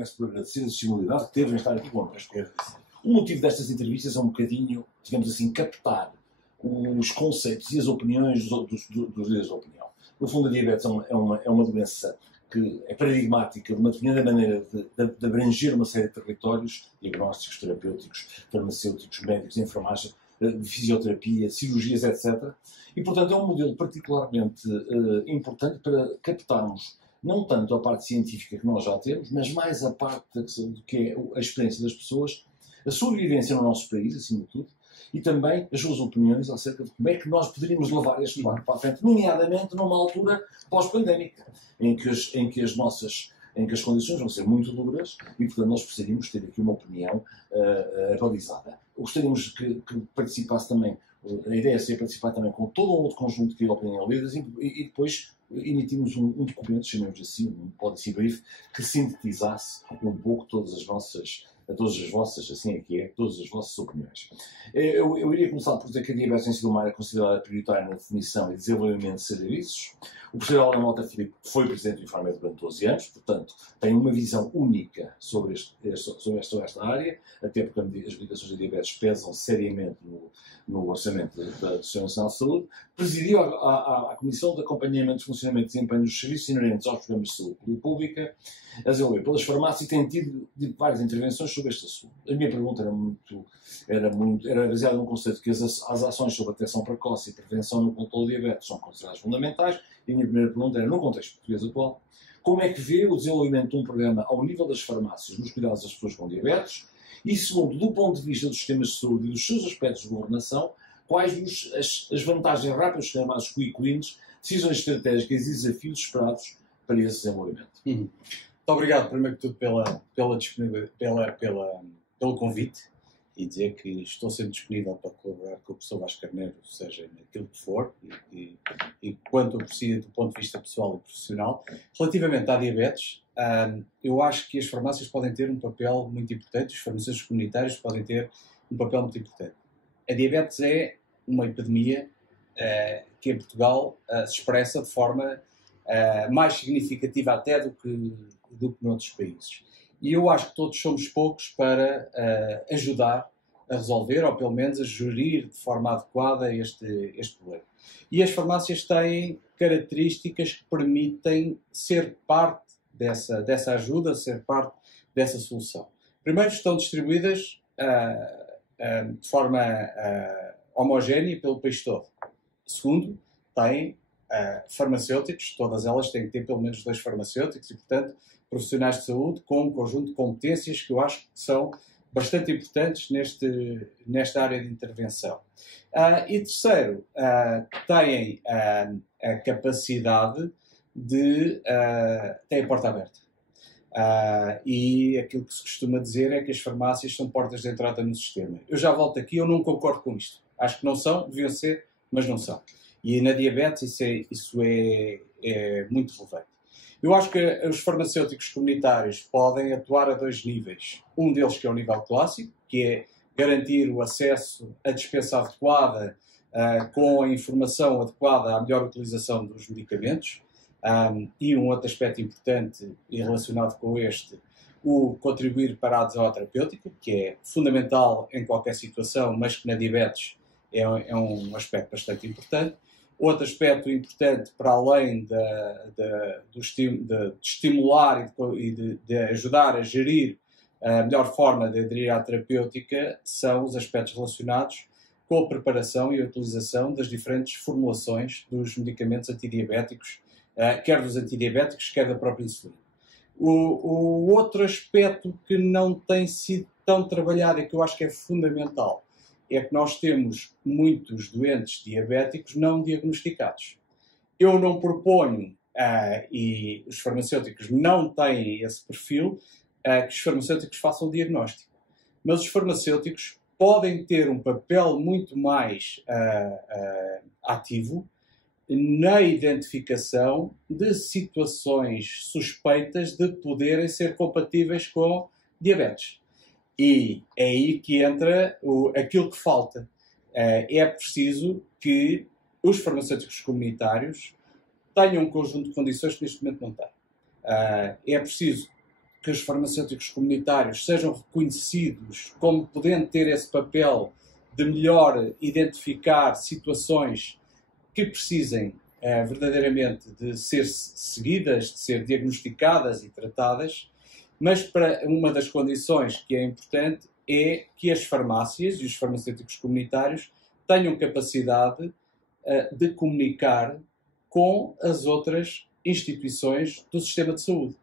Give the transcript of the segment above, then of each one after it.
começo por agradecer a disponibilidade que teve em estar aqui connosco. O motivo destas entrevistas é um bocadinho, digamos assim, captar os conceitos e as opiniões dos líderes da opinião. No fundo, a diabetes é uma doença que é paradigmática de uma determinada maneira de abranger uma série de territórios, diagnósticos, terapêuticos, farmacêuticos, médicos, enfermagem, de fisioterapia, cirurgias, etc. E, portanto, é um modelo particularmente importante para captarmos não tanto a parte científica que nós já temos, mas mais a parte do que é a experiência das pessoas, a sua vivência no nosso país, acima de tudo, e também as suas opiniões acerca de como é que nós poderíamos levar este barco para a frente, nomeadamente numa altura pós-pandémica, em que as condições vão ser muito duras e, portanto, nós precisaríamos ter aqui uma opinião atualizada. Gostaríamos que participasse também, a ideia seria participar também com todo um outro conjunto de opinião líderes e depois emitimos um documento, chamemos assim, um policy brief, que sintetizasse um pouco todas as vossas, assim aqui é, todas as vossas opiniões. Eu iria começar por dizer que a diabetes tem sido uma área considerada prioritária na definição e desenvolvimento de serviços. O professor Alan Mota Filipe foi presidente do Infarmed durante 12 anos, portanto, tem uma visão única sobre esta área, até porque as medicações da diabetes pesam seriamente no orçamento da Sociedade Nacional de Saúde. Presidiu a Comissão de Acompanhamento, Funcionamento e Desempenho dos Serviços inerentes aos programas de saúde pública, a desenvolver pelas farmácias, e tem tido várias intervenções sobre este assunto. A minha pergunta era baseada num conceito que as ações sobre a detecção precoce e prevenção no controle de diabetes são consideradas fundamentais, e a minha primeira pergunta era, no contexto português atual, como é que vê o desenvolvimento de um programa ao nível das farmácias nos cuidados das pessoas com diabetes, e segundo, do ponto de vista dos sistemas de saúde e dos seus aspectos de governação, quais as vantagens rápidas, chamadas quick wins, decisões estratégicas e desafios esperados para esse desenvolvimento? Muito obrigado, primeiro que tudo, pela disponibilidade, pelo convite, e dizer que estou sempre disponível para colaborar com o professor Vasco Carneiro, seja naquilo que for, e quanto eu preciso do ponto de vista pessoal e profissional. Relativamente à diabetes, eu acho que as farmácias podem ter um papel muito importante, os farmacêuticos comunitários podem ter um papel muito importante. A diabetes é uma epidemia que em Portugal se expressa de forma mais significativa até do que noutros países. E eu acho que todos somos poucos para ajudar a resolver, ou pelo menos a gerir de forma adequada este problema. E as farmácias têm características que permitem ser parte dessa ajuda, ser parte dessa solução. Primeiro, estão distribuídas de forma homogénea pelo país todo. Segundo, têm farmacêuticos, todas elas têm que ter pelo menos 2 farmacêuticos e, portanto, profissionais de saúde com um conjunto de competências que eu acho que são bastante importantes nesta área de intervenção. E terceiro, têm a capacidade de ter a porta aberta. E aquilo que se costuma dizer é que as farmácias são portas de entrada no sistema. Eu já volto aqui, eu não concordo com isto. Acho que não são, deviam ser, mas não são. E na diabetes isso é muito relevante. Eu acho que os farmacêuticos comunitários podem atuar a 2 níveis. Um deles que é o nível clássico, que é garantir o acesso à dispensa adequada, com a informação adequada à melhor utilização dos medicamentos. E um outro aspecto importante e relacionado com este, o contribuir para a adesão à terapêutica, que é fundamental em qualquer situação, mas que na diabetes é um aspecto bastante importante. Outro aspecto importante, para além de estimular e de ajudar a gerir a melhor forma de aderir à terapêutica, são os aspectos relacionados com a preparação e a utilização das diferentes formulações dos medicamentos antidiabéticos, quer dos antidiabéticos, quer da própria insulina. O outro aspecto que não tem sido tão trabalhado e que eu acho que é fundamental é que nós temos muitos doentes diabéticos não diagnosticados. Eu não proponho, e os farmacêuticos não têm esse perfil, que os farmacêuticos façam o diagnóstico. Mas os farmacêuticos podem ter um papel muito mais ativo na identificação de situações suspeitas de poderem ser compatíveis com diabetes. E é aí que entra aquilo que falta. É preciso que os farmacêuticos comunitários tenham um conjunto de condições que neste momento não têm. É preciso que os farmacêuticos comunitários sejam reconhecidos como podendo ter esse papel de melhor identificar situações que precisem verdadeiramente de ser seguidas, de ser diagnosticadas e tratadas, mas para uma das condições que é importante é que as farmácias e os farmacêuticos comunitários tenham capacidade de comunicar com as outras instituições do sistema de saúde.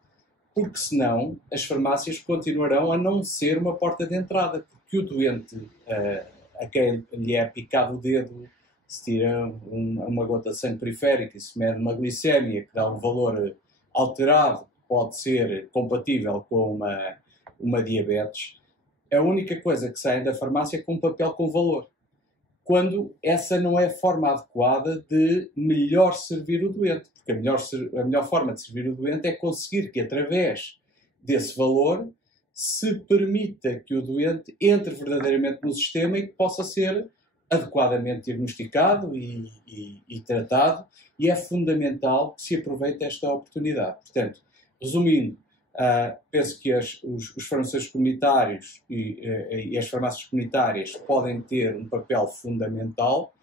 Porque senão as farmácias continuarão a não ser uma porta de entrada, porque o doente a quem lhe é picado o dedo, se tira uma gota de sangue periférica e se mede uma glicémia que dá um valor alterado, pode ser compatível com uma diabetes, a única coisa que sai da farmácia é com um papel com valor. Quando essa não é a forma adequada de melhor servir o doente. Porque a melhor forma de servir o doente é conseguir que, através desse valor, se permita que o doente entre verdadeiramente no sistema e que possa ser adequadamente diagnosticado e tratado. E é fundamental que se aproveite esta oportunidade. Portanto, resumindo, penso que os farmacêuticos comunitários e as farmácias comunitárias podem ter um papel fundamental,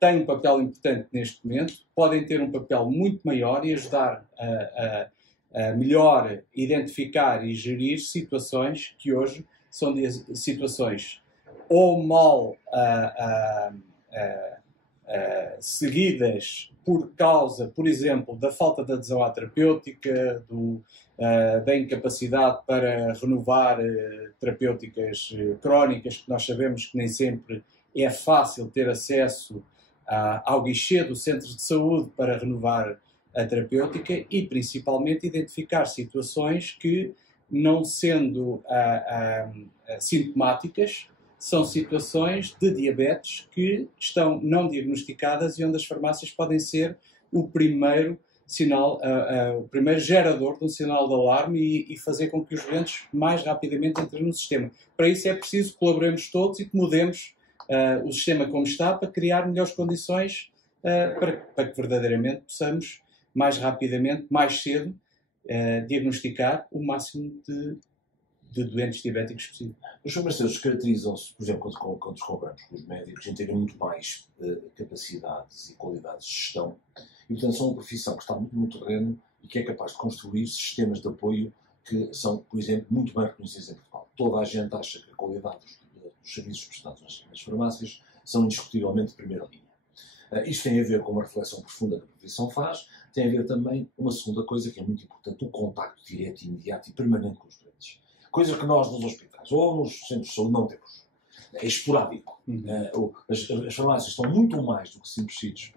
têm um papel importante neste momento, podem ter um papel muito maior e ajudar a melhor identificar e gerir situações que hoje são situações ou mal seguidas por causa, por exemplo, da falta de adesão à terapêutica, da incapacidade para renovar terapêuticas crónicas, que nós sabemos que nem sempre é fácil ter acesso ao guichê do centro de saúde para renovar a terapêutica e, principalmente, identificar situações que, não sendo sintomáticas, são situações de diabetes que estão não diagnosticadas e onde as farmácias podem ser o primeiro sinal, o primeiro gerador de um sinal de alarme e fazer com que os doentes mais rapidamente entrem no sistema. Para isso é preciso que colaboremos todos e que mudemos o sistema como está para criar melhores condições para que verdadeiramente possamos mais rapidamente, mais cedo, diagnosticar o máximo de doentes diabéticos possível. Os farmacêuticos caracterizam-se, por exemplo, quando os comparamos com os médicos, em terem muito mais capacidades e qualidades de gestão. E, portanto, são uma profissão que está muito no terreno e que é capaz de construir sistemas de apoio que são, por exemplo, muito bem reconhecidos em Portugal. Toda a gente acha que a qualidade dos serviços prestados nas farmácias são indiscutivelmente de primeira linha. Isto tem a ver com uma reflexão profunda que a profissão faz, tem a ver também com uma segunda coisa que é muito importante, o contacto direto, imediato e permanente com os doentes. Coisa que nós nos hospitais ou nos centros de saúde não temos. É esporádico. As farmácias estão muito mais do que simples sítios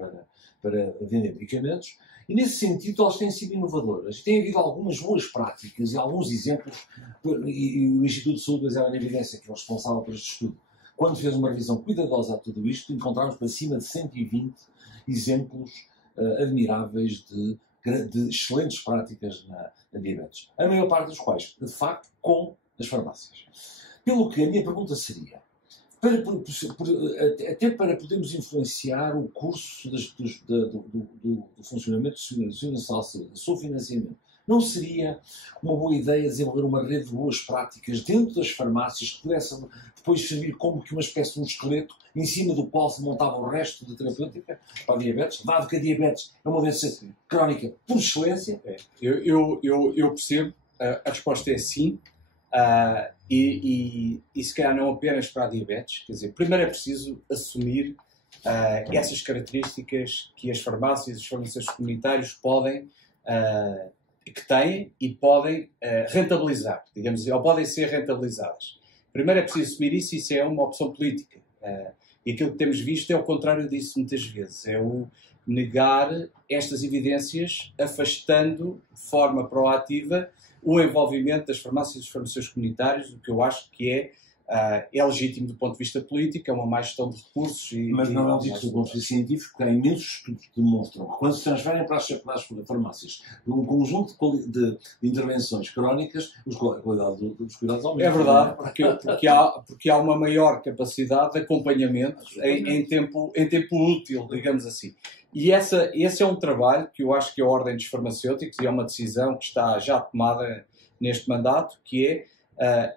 para vender medicamentos e, nesse sentido, elas têm sido inovadoras. Tem havido algumas boas práticas e alguns exemplos, e o Instituto de Saúde Baseada na Evidência, que é o responsável por este estudo, quando fez uma revisão cuidadosa a tudo isto, encontramos para cima de 120 exemplos admiráveis de excelentes práticas na diabetes. A maior parte dos quais, de facto, com as farmácias. Pelo que a minha pergunta seria, até para podermos influenciar o curso do funcionamento do Serviço Nacional de Saúde, do seu financiamento, não seria uma boa ideia desenvolver uma rede de boas práticas dentro das farmácias que pudesse depois servir como que uma espécie de um esqueleto em cima do qual se montava o resto da terapêutica para a diabetes, dado que a diabetes é uma doença crónica por excelência? Eu percebo, a resposta é sim, e se calhar não apenas para a diabetes, quer dizer, primeiro é preciso assumir essas características que as farmácias e os farmacêuticos comunitários podem que têm e podem rentabilizar, digamos assim, ou podem ser rentabilizadas. Primeiro é preciso assumir isso, isso é uma opção política. E aquilo que temos visto é o contrário disso muitas vezes, é o negar estas evidências, afastando de forma proativa o envolvimento das farmácias e dos farmacêuticos comunitários, o que eu acho que é legítimo do ponto de vista político, é uma má gestão de recursos. Mas não é legítimo do ponto de vista científico, porque há imensos estudos que demonstram que quando se transferem para as farmácias um conjunto de intervenções crónicas, a qualidade dos cuidados aumenta. É verdade, porque há uma maior capacidade de acompanhamento em tempo útil, digamos assim. E esse é um trabalho que eu acho que a Ordem dos Farmacêuticos, e é uma decisão que está já tomada neste mandato, que é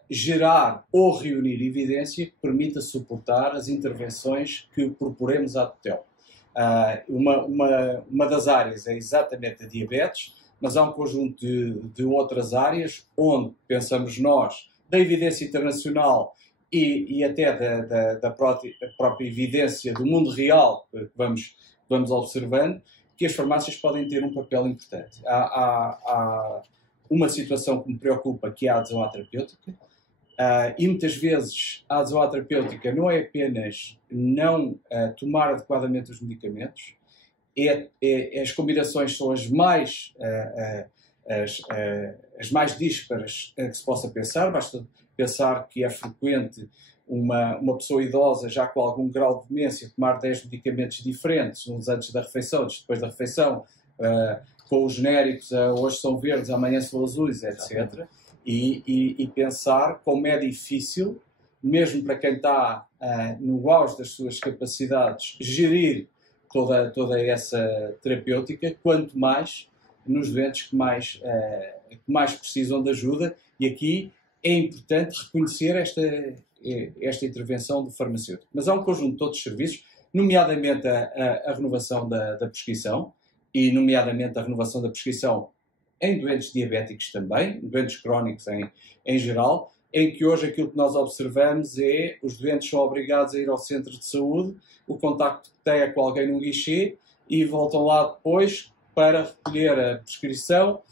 gerar ou reunir evidência que permita suportar as intervenções que proporemos à tutela. Uma das áreas é exatamente a diabetes, mas há um conjunto de outras áreas onde pensamos nós, da evidência internacional e até da própria evidência do mundo real que vamos observando, que as farmácias podem ter um papel importante. Há uma situação que me preocupa, que é a adesão à terapêutica, e muitas vezes a adesão à terapêutica não é apenas não tomar adequadamente os medicamentos, as combinações são as mais díspares que se possa pensar. Basta pensar que é frequente uma pessoa idosa, já com algum grau de demência, tomar 10 medicamentos diferentes, uns antes da refeição, outros depois da refeição, com os genéricos, hoje são verdes, amanhã são azuis, etc. E pensar como é difícil, mesmo para quem está no auge das suas capacidades, gerir toda essa terapêutica, quanto mais nos doentes que mais precisam de ajuda. E aqui é importante reconhecer esta intervenção do farmacêutico. Mas há um conjunto de outros serviços, nomeadamente a renovação da prescrição, e nomeadamente a renovação da prescrição em doentes diabéticos também, doentes crónicos em geral, em que hoje aquilo que nós observamos é os doentes são obrigados a ir ao centro de saúde, o contacto que têm é com alguém no guichê e voltam lá depois para recolher a prescrição,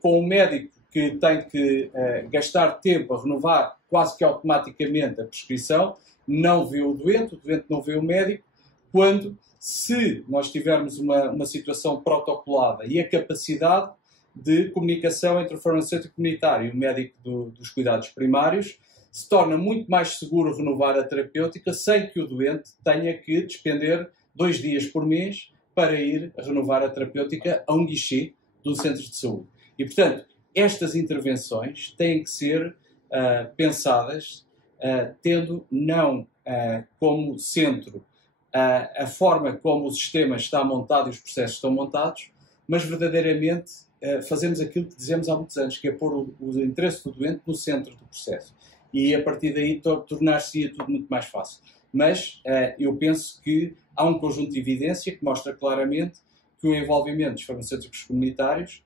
com o médico que tem que gastar tempo a renovar quase que automaticamente a prescrição, não vê o doente não vê o médico, quando, se nós tivermos uma situação protocolada e a capacidade de comunicação entre o farmacêutico comunitário e o médico dos cuidados primários, se torna muito mais seguro renovar a terapêutica sem que o doente tenha que despender 2 dias por mês para ir renovar a terapêutica a um guichê do centro de saúde. E, portanto, estas intervenções têm que ser pensadas tendo não como centro a forma como o sistema está montado e os processos estão montados, mas verdadeiramente fazemos aquilo que dizemos há muitos anos, que é pôr o interesse do doente no centro do processo. E a partir daí tornar-se tudo muito mais fácil. Mas eu penso que há um conjunto de evidência que mostra claramente que o envolvimento dos farmacêuticos comunitários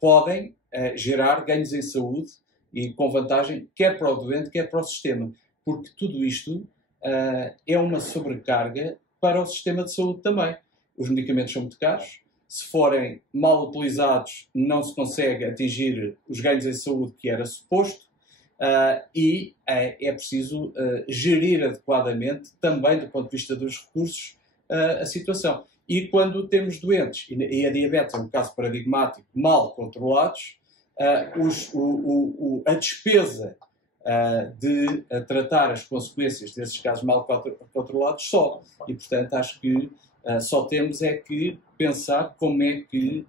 podem gerar ganhos em saúde e com vantagem quer para o doente, quer para o sistema. Porque tudo isto é uma sobrecarga para o sistema de saúde também. Os medicamentos são muito caros. Se forem mal utilizados, não se consegue atingir os ganhos em saúde que era suposto. E é preciso gerir adequadamente, também do ponto de vista dos recursos, a situação. E quando temos doentes, e a diabetes é um caso paradigmático, mal controlados, a despesa de tratar as consequências desses casos mal controlados sobe. E, portanto, acho que só temos é que pensar como é que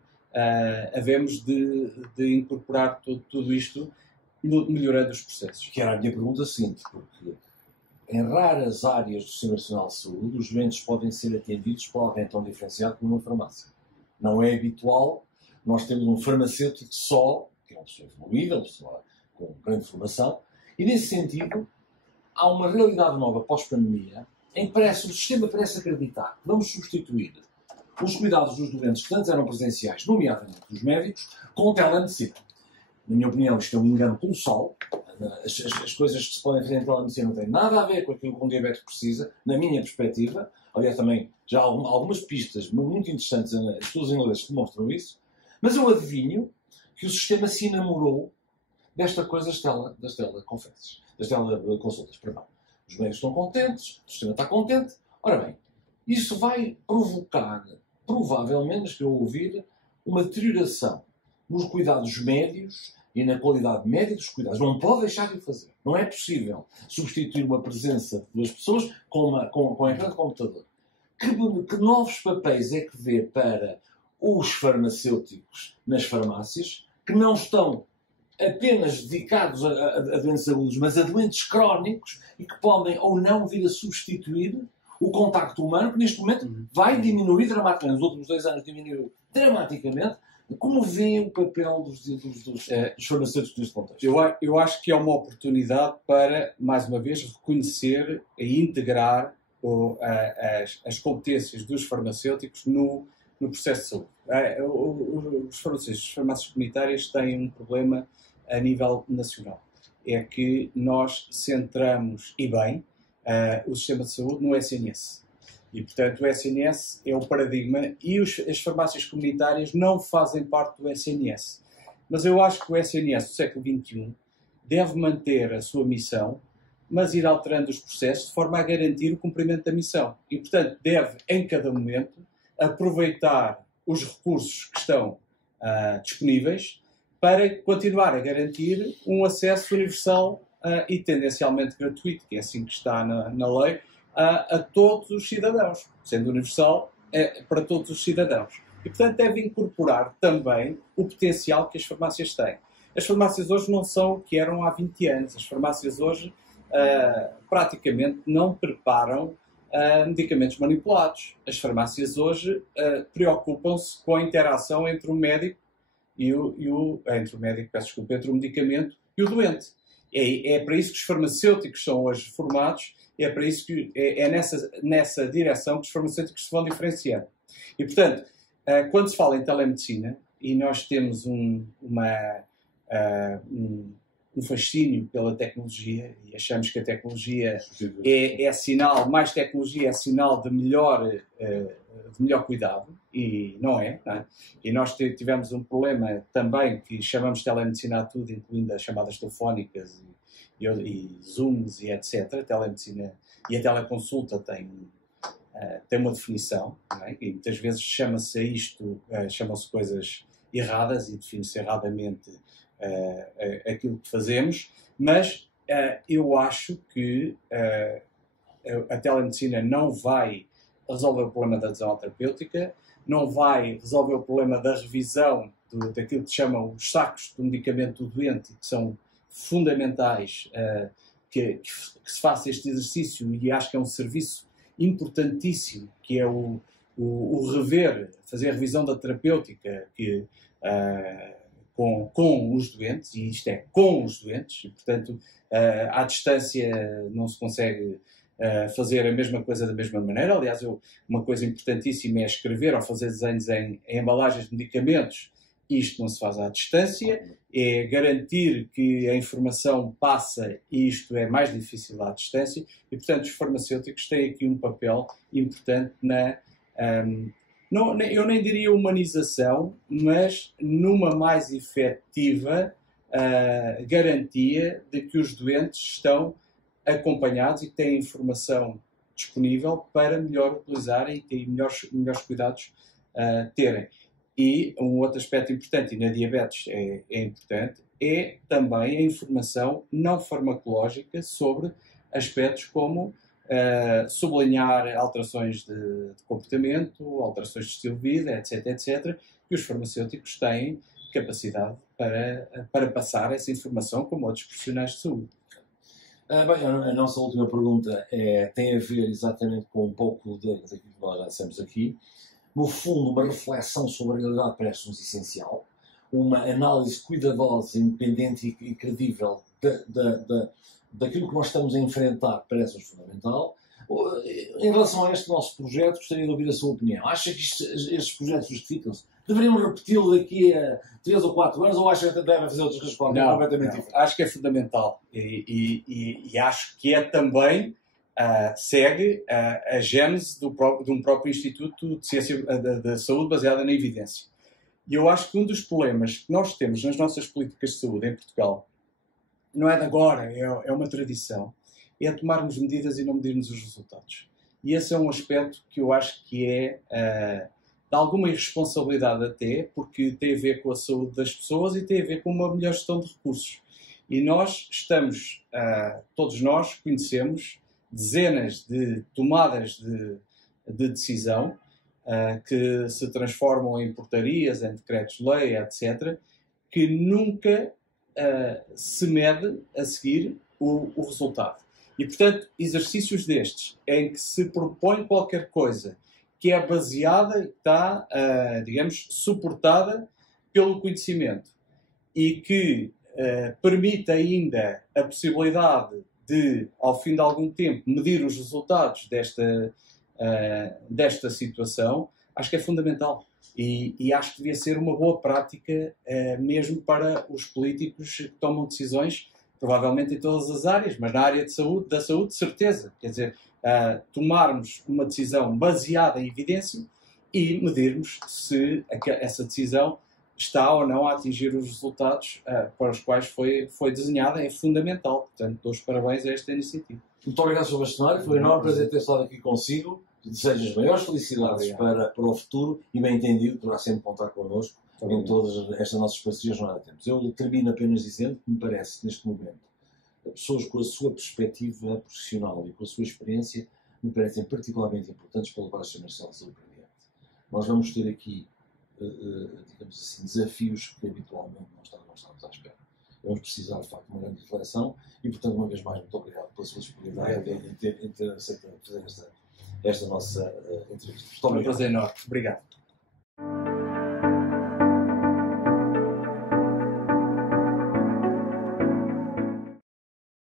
havemos de incorporar tudo isto, melhorando os processos. Que era a minha pergunta seguinte, porque em raras áreas do Sistema Nacional de Saúde os doentes podem ser atendidos por alguém tão diferenciado como uma farmácia. Não é habitual nós temos um farmacêutico só, que é uma pessoa evoluída, uma pessoa com grande formação, e nesse sentido há uma realidade nova pós-pandemia em que o sistema parece acreditar que vamos substituir os cuidados dos doentes que antes eram presenciais, nomeadamente dos médicos, com telemedicina. Na minha opinião, isto é um engano colossal. As coisas que se podem fazer em telemedicina não têm nada a ver com aquilo que um diabético precisa, na minha perspectiva. Aliás, também já há algumas pistas muito interessantes em estudos ingleses que mostram isso. Mas eu adivinho que o sistema se enamorou desta coisa das teleconferências, das teleconsultas, perdão. Os médicos estão contentes, o sistema está contente. Ora bem, isso vai provocar, provavelmente, mas que eu ouvir, uma deterioração nos cuidados médios e na qualidade média dos cuidados. Não pode deixar de o fazer. Não é possível substituir uma presença de 2 pessoas com um ecrã de computador. Que novos papéis é que vê para os farmacêuticos nas farmácias, que não estão apenas dedicados a doentes agudos, mas a doentes crónicos e que podem ou não vir a substituir o contacto humano, que neste momento vai diminuir dramaticamente. Nos últimos 2 anos diminuiu dramaticamente, Como vê o papel dos farmacêuticos neste contexto? Eu acho que é uma oportunidade para, mais uma vez, reconhecer e integrar as competências dos farmacêuticos no processo de saúde. Os farmacêuticos, as farmácias comunitárias têm um problema a nível nacional. É que nós centramos, e bem, o sistema de saúde no SNS. E, portanto, o SNS é o paradigma e as farmácias comunitárias não fazem parte do SNS. Mas eu acho que o SNS do século XXI deve manter a sua missão, mas ir alterando os processos de forma a garantir o cumprimento da missão. E, portanto, deve, em cada momento, aproveitar os recursos que estão disponíveis para continuar a garantir um acesso universal e tendencialmente gratuito, que é assim que está na lei, a todos os cidadãos, sendo universal para todos os cidadãos. E, portanto, deve incorporar também o potencial que as farmácias têm. As farmácias hoje não são o que eram há 20 anos. As farmácias hoje praticamente não preparam medicamentos manipulados. As farmácias hoje preocupam-se com a interação entre o médico entre o medicamento e o doente. É para isso que os farmacêuticos são hoje formados, é para isso que é nessa direção que os farmacêuticos se vão diferenciar. E, portanto, quando se fala em telemedicina, e nós temos um fascínio pela tecnologia, e achamos que a tecnologia é sinal, mais tecnologia é sinal de melhor cuidado, e não é? E nós tivemos um problema também que chamamos de telemedicina a tudo, incluindo as chamadas telefónicas e Zooms e etc. A telemedicina e a teleconsulta tem uma definição, não é? E muitas vezes chamam-se coisas erradas e define-se erradamente aquilo que fazemos, mas eu acho que a telemedicina não vai resolver o problema da adesão terapêutica, não vai resolver o problema da revisão daquilo que se chamam os sacos do medicamento do doente, que são fundamentais que se faça este exercício, e acho que é um serviço importantíssimo, que é o rever, fazer a revisão da terapêutica com os doentes, e isto é com os doentes, e portanto à distância não se consegue fazer a mesma coisa da mesma maneira. Aliás, uma coisa importantíssima é escrever ou fazer desenhos em embalagens de medicamentos. Isto não se faz à distância, é garantir que a informação passa, e isto é mais difícil à distância, e portanto os farmacêuticos têm aqui um papel importante eu nem diria humanização, mas numa mais efetiva garantia de que os doentes estão acompanhados e que têm informação disponível para melhor utilizarem e melhores cuidados terem. E um outro aspecto importante, e na diabetes é importante, é também a informação não farmacológica sobre aspectos como sublinhar alterações de comportamento, alterações de estilo de vida, etc., etc., e os farmacêuticos têm capacidade para passar essa informação como outros profissionais de saúde. Bem, a nossa última pergunta tem a ver exatamente com um pouco daquilo que nós já dissemos aqui. No fundo, uma reflexão sobre a realidade parece-nos essencial, uma análise cuidadosa, independente e credível daquilo que nós estamos a enfrentar parece-nos fundamental. Em relação a este nosso projeto, gostaria de ouvir a sua opinião. Acha que estes projetos justificam-se? Deveríamos repeti-lo daqui a 3 ou 4 anos, ou acha que devem fazer outras coisas completamente diferentes? Acho que é fundamental e acho que é também segue a gênese de um próprio Instituto de Ciência da Saúde baseada na evidência. E eu acho que um dos problemas que nós temos nas nossas políticas de saúde em Portugal não é de agora, é uma tradição, é tomarmos medidas e não medirmos os resultados. E esse é um aspecto que eu acho que é de alguma irresponsabilidade até, porque tem a ver com a saúde das pessoas e tem a ver com uma melhor gestão de recursos. E nós estamos, todos nós conhecemos dezenas de tomadas de decisão que se transformam em portarias, em decretos-lei, etc., que nunca se mede a seguir o resultado. E, portanto, exercícios destes, em que se propõe qualquer coisa que é baseada, está, digamos, suportada pelo conhecimento e que permite ainda a possibilidade de, ao fim de algum tempo, medir os resultados desta situação, acho que é fundamental. E acho que devia ser uma boa prática mesmo para os políticos que tomam decisões, provavelmente em todas as áreas, mas na área da saúde, de certeza. Quer dizer, tomarmos uma decisão baseada em evidência e medirmos se essa decisão está ou não a atingir os resultados para os quais foi desenhada, é fundamental. Portanto, dou os parabéns a esta iniciativa. Muito obrigado, Sr. Bastonário. Foi um enorme prazer ter estado aqui consigo. Desejo as maiores felicidades para o futuro e, bem entendido, poderá sempre contar connosco em todas estas nossas parcerias no Tempos. Eu termino apenas dizendo que me parece, neste momento, pessoas com a sua perspectiva profissional e com a sua experiência me parecem particularmente importantes para levar a Sra. Nacional de Saúde para diante. Nós vamos ter aqui, digamos assim, desafios que habitualmente não estamos à espera. Vamos precisar, de facto, de uma grande reflexão e, portanto, uma vez mais, muito obrigado pela sua disponibilidade em ter aceitado fazer esta nossa entrevista. Muito obrigado. Um prazer enorme. Obrigado.